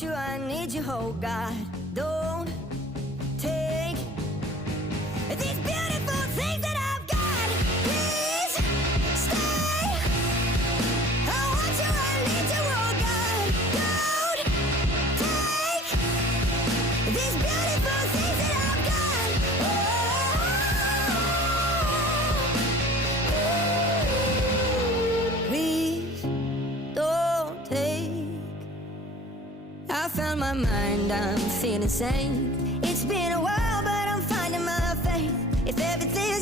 want you, I need you, oh God. Don't take these beautiful things that I've got. Please stay. I want you, I need you, oh God. Don't take these beautiful things that I've got. Oh, please don't take. I found my mind, I'm feeling sane. It's been a while, but I'm finding my faith. If everything's